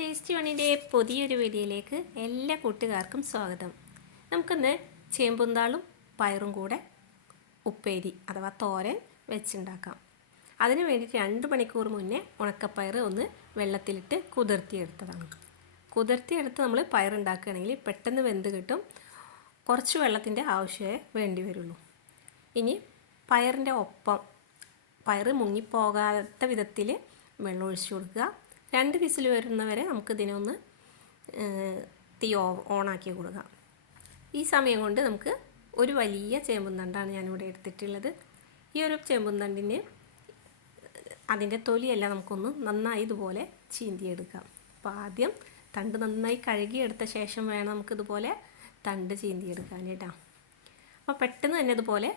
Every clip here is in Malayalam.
ടേസ്റ്റി വണിന്റെ പുതിയൊരു വീഡിയോയിലേക്ക് എല്ലാ കൂട്ടുകാർക്കും സ്വാഗതം. നമുക്കിന്ന് ചേമ്പുന്താളും പയറും കൂടെ ഉപ്പേരി അഥവാ തോരൻ വെച്ചുണ്ടാക്കാം. അതിന് വേണ്ടിയിട്ട് രണ്ട് മണിക്കൂർ മുന്നേ ഉണക്കപ്പയർ ഒന്ന് വെള്ളത്തിലിട്ട് കുതിർത്തിയെടുത്തതാണ്. കുതിർത്തിയെടുത്ത് നമ്മൾ പയറുണ്ടാക്കുകയാണെങ്കിൽ പെട്ടെന്ന് വെന്ത് കിട്ടും. കുറച്ച് വെള്ളത്തിന്റെ ആവശ്യമേ വേണ്ടി വരുള്ളൂ. ഇനി പയറിന്റെ ഒപ്പം പയർ മുങ്ങിപ്പോകാത്ത വിധത്തിൽ വെള്ളം കൊടുക്കുക. രണ്ട് വിസിൽ വരുന്നവരെ നമുക്ക് ഇതിനൊന്ന് തീ ഓണാക്കി കൊടുക്കുക ഈ സമയം കൊണ്ട് നമുക്ക് ഒരു വലിയ ചേമ്പുന്തണ്ടാണ് ഞാനിവിടെ എടുത്തിട്ടുള്ളത്. ഈ ഒരു ചേമ്പുന്തണ്ടിന് അതിന്റെ തൊലിയെല്ലാം നമുക്കൊന്ന് നന്നായി ഇതുപോലെ ചീന്തിയെടുക്കാം. അപ്പോൾ ആദ്യം തണ്ട് നന്നായി കഴുകിയെടുത്ത ശേഷം വേണം നമുക്കിതുപോലെ തണ്ട് ചീന്തിയെടുക്കാൻ കേട്ടോ. അപ്പോൾ പെട്ടെന്ന് തന്നെ ഇതുപോലെ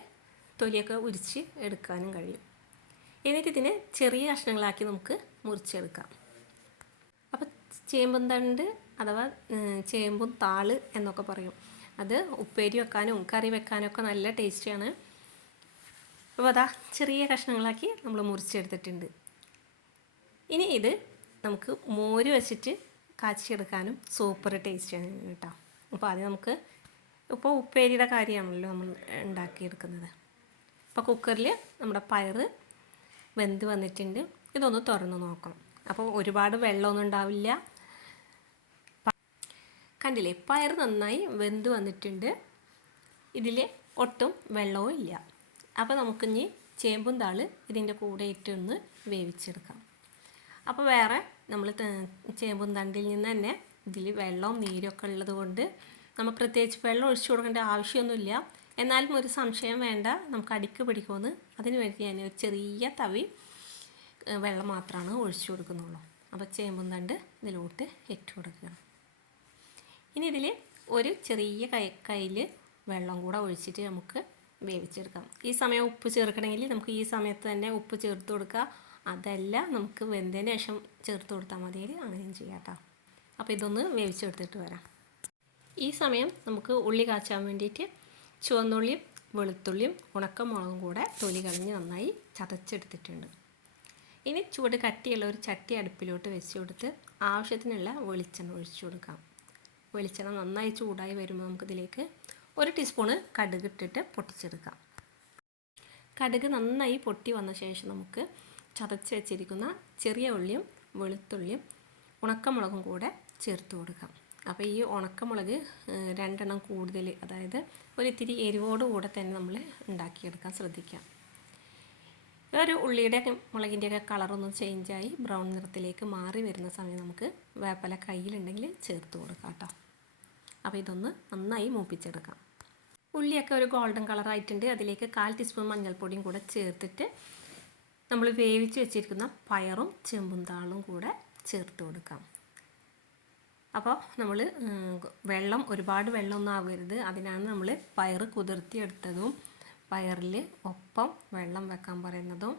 തൊലിയൊക്കെ ഉരിച്ച് എടുക്കാനും കഴിയും. എന്നിട്ട് ഇതിനെ ചെറിയ കഷ്ണങ്ങളാക്കി നമുക്ക് മുറിച്ചെടുക്കാം. ചേമ്പും തണ്ട് അഥവാ ചേമ്പും താൾ എന്നൊക്കെ പറയും. അത് ഉപ്പേരി വെക്കാനും കറി വെക്കാനും ഒക്കെ നല്ല ടേസ്റ്റിയാണ് അപ്പോൾ അതാ ചെറിയ കഷ്ണങ്ങളാക്കി നമ്മൾ മുറിച്ചെടുത്തിട്ടുണ്ട്. ഇനി ഇത് നമുക്ക് മോര് വെച്ചിട്ട് കാച്ചിയെടുക്കാനും സൂപ്പർ ടേസ്റ്റിയാണ് കേട്ടോ. അപ്പോൾ ആദ്യം നമുക്ക് ഇപ്പോൾ ഉപ്പേരിയുടെ കാര്യമാണല്ലോ നമ്മൾ ഉണ്ടാക്കിയെടുക്കുന്നത്. അപ്പോൾ കുക്കറിൽ നമ്മുടെ പയറ് വെന്ത് വന്നിട്ടുണ്ട്. ഇതൊന്ന് തുറന്ന് നോക്കണം. അപ്പോൾ ഒരുപാട് വെള്ളമൊന്നും ഉണ്ടാവില്ല. കണ്ടില്ലേ പയർ നന്നായി വെന്ത് വന്നിട്ടുണ്ട്. ഇതിൽ ഒട്ടും വെള്ളവും ഇല്ല. അപ്പോൾ നമുക്കിനി ചേമ്പും താൾ ഇതിന്റെ കൂടെ ഇട്ടൊന്ന് വേവിച്ചെടുക്കാം. അപ്പോൾ വേറെ നമ്മൾ ചേമ്പും തണ്ടിൽ നിന്ന് തന്നെ ഇതിൽ വെള്ളവും നീരൊക്കെ ഉള്ളത് കൊണ്ട് നമ്മൾ പ്രത്യേകിച്ച് വെള്ളം ഒഴിച്ചു കൊടുക്കേണ്ട ആവശ്യമൊന്നുമില്ല. എന്നാലും ഒരു സംശയം വേണ്ട നമുക്ക് അടിക്ക് പിടിക്കുമെന്ന്. അതിന് വേണ്ടി ഞാൻ ഒരു ചെറിയ തവി വെള്ളം മാത്രമാണ് ഒഴിച്ചു കൊടുക്കുന്നുള്ളൂ. അപ്പോൾ ചേമ്പും തണ്ട് ഇതിലോട്ട് ഇട്ട് കൊടുക്കുക. ഇനി ഇതിൽ ഒരു ചെറിയ കൈ കയ്യിൽ വെള്ളം കൂടെ ഒഴിച്ചിട്ട് നമുക്ക് വേവിച്ചെടുക്കാം. ഈ സമയം ഉപ്പ് ചേർക്കണമെങ്കിൽ നമുക്ക് ഈ സമയത്ത് തന്നെ ഉപ്പ് ചേർത്ത് കൊടുക്കുക. അതല്ല നമുക്ക് വെന്തതിന് ശേഷം ചേർത്ത് കൊടുത്താൽ മതി. അങ്ങനെയും ചെയ്യാം കേട്ടോ. അപ്പോൾ ഇതൊന്ന് വേവിച്ചെടുത്തിട്ട് വരാം. ഈ സമയം നമുക്ക് ഉള്ളി കാച്ചാൻ വേണ്ടിയിട്ട് ചുവന്നുള്ളിയും വെളുത്തുള്ളിയും ഉണക്കമുളകും കൂടെ തൊലി കളഞ്ഞ് നന്നായി ചതച്ചെടുത്തിട്ടുണ്ട്. ഇനി ചൂട് കട്ടിയുള്ള ഒരു ചട്ടി അടുപ്പിലോട്ട് വെച്ച് കൊടുത്ത് ആവശ്യത്തിനുള്ള വെളിച്ചെണ്ണ ഒഴിച്ചു കൊടുക്കാം. വെളിച്ചെണ്ണ നന്നായി ചൂടായി വരുമ്പോൾ നമുക്കിതിലേക്ക് ഒരു ടീസ്പൂണ് കടുക് ഇട്ടിട്ട് പൊട്ടിച്ചെടുക്കാം. കടുക് നന്നായി പൊട്ടി വന്ന ശേഷം നമുക്ക് ചതച്ച് വെച്ചിരിക്കുന്ന ചെറിയ ഉള്ളിയും വെളുത്തുള്ളിയും ഉണക്കമുളകും കൂടെ ചേർത്ത് കൊടുക്കാം. അപ്പോൾ ഈ ഉണക്കമുളക് രണ്ടെണ്ണം കൂടുതൽ അതായത് ഒരിത്തിരി എരിവോട് കൂടെ തന്നെ നമ്മൾ ഉണ്ടാക്കിയെടുക്കാൻ ശ്രദ്ധിക്കാം. ഒരു ഉള്ളിയുടെ മുളകിന്റെയൊക്കെ കളറൊന്ന് ചേഞ്ചായി ബ്രൗൺ നിറത്തിലേക്ക് മാറി വരുന്ന സമയം നമുക്ക് വേപ്പല കയ്യിലുണ്ടെങ്കിൽ ചേർത്ത് കൊടുക്കാം കേട്ടോ. അപ്പോൾ ഇതൊന്ന് നന്നായി മൂപ്പിച്ചെടുക്കാം. ഉള്ളിയൊക്കെ ഒരു ഗോൾഡൻ കളറായിട്ടുണ്ട് അതിലേക്ക് കാൽ ടീസ്പൂൺ മഞ്ഞൾപ്പൊടിയും കൂടെ ചേർത്തിട്ട് നമ്മൾ വേവിച്ച് വെച്ചിരിക്കുന്ന പയറും ചെമ്പും താളും കൂടെ ചേർത്ത് കൊടുക്കാം. അപ്പോൾ നമ്മൾ വെള്ളം ഒരുപാട് വെള്ളമൊന്നും ആവരുത്. അതിനാണ് നമ്മൾ പയറ് കുതിർത്തിയെടുത്തതും പയറിൽ ഒപ്പം വെള്ളം വെക്കാൻ പറയുന്നതും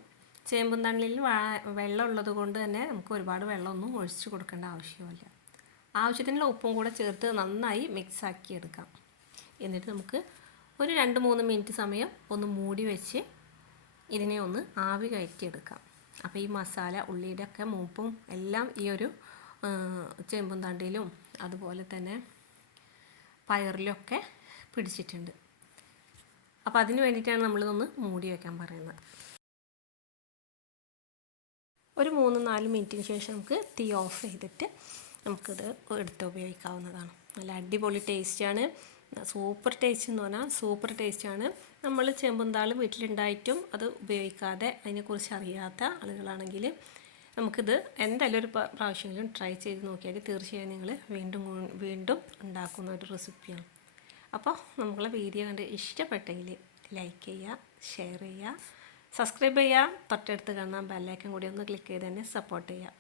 ചേമ്പും തണ്ണിൽ വെള്ളം ഉള്ളത് കൊണ്ട് തന്നെ നമുക്ക് ഒരുപാട് വെള്ളമൊന്നും ഒഴിച്ചു കൊടുക്കേണ്ട ആവശ്യമില്ല. ആവശ്യത്തിനുള്ള ഉപ്പും കൂടെ ചേർത്ത് നന്നായി മിക്സ് ആക്കി എടുക്കാം. എന്നിട്ട് നമുക്ക് ഒരു രണ്ട് മൂന്ന് മിനിറ്റ് സമയം ഒന്ന് മൂടി വെച്ച് ഇതിനെ ഒന്ന് ആവി കയറ്റിയെടുക്കാം അപ്പോൾ ഈ മസാല ഉള്ളിയുടെ ഒക്കെ മൂപ്പും എല്ലാം ഈ ഒരു ചേമ്പും തണ്ടിലും അതുപോലെ തന്നെ പയറിലൊക്കെ പിടിച്ചിട്ടുണ്ട്. അപ്പോൾ അതിന് വേണ്ടിയിട്ടാണ് നമ്മളിതൊന്ന് മൂടി വെക്കാൻ പറയുന്നത്. ഒരു മൂന്ന് നാല് മിനിറ്റിന് ശേഷം നമുക്ക് തീ ഓഫ് ചെയ്തിട്ട് നമുക്കിത് എടുത്ത് ഉപയോഗിക്കാവുന്നതാണ്. നല്ല അടിപൊളി ടേസ്റ്റാണ്. സൂപ്പർ ടേസ്റ്റ് എന്ന് പറഞ്ഞാൽ സൂപ്പർ ടേസ്റ്റാണ്. നമ്മൾ ചെമ്പുന്താൾ വീട്ടിലുണ്ടായിട്ടും അത് ഉപയോഗിക്കാതെ അതിനെക്കുറിച്ച് അറിയാത്ത ആളുകളാണെങ്കിൽ നമുക്കിത് എന്തായാലും ഒരു പ്രാവശ്യമെങ്കിലും ട്രൈ ചെയ്ത് നോക്കിയാൽ തീർച്ചയായും നിങ്ങൾ വീണ്ടും വീണ്ടും ഉണ്ടാക്കുന്ന ഒരു റെസിപ്പിയാണ്. അപ്പോൾ നമ്മളെ വീഡിയോ കണ്ട് ഇഷ്ടപ്പെട്ടെങ്കിൽ ലൈക്ക് ചെയ്യുക ഷെയർ ചെയ്യുക സബ്സ്ക്രൈബ് ചെയ്യുക തൊട്ടടുത്ത് കാണാൻ ബെല്ലൈക്കൻ കൂടി ഒന്ന് ക്ലിക്ക് ചെയ്ത് തന്നെ സപ്പോർട്ട് ചെയ്യുക.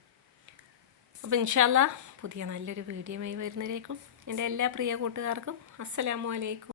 അപ്പോൾ ഇൻഷാല്ല പുതിയ നല്ലൊരു വീഡിയോയുമായി വരുന്നതിലേക്കും എന്റെ എല്ലാ പ്രിയ കൂട്ടുകാർക്കും അസ്സലാമു അലൈക്കും.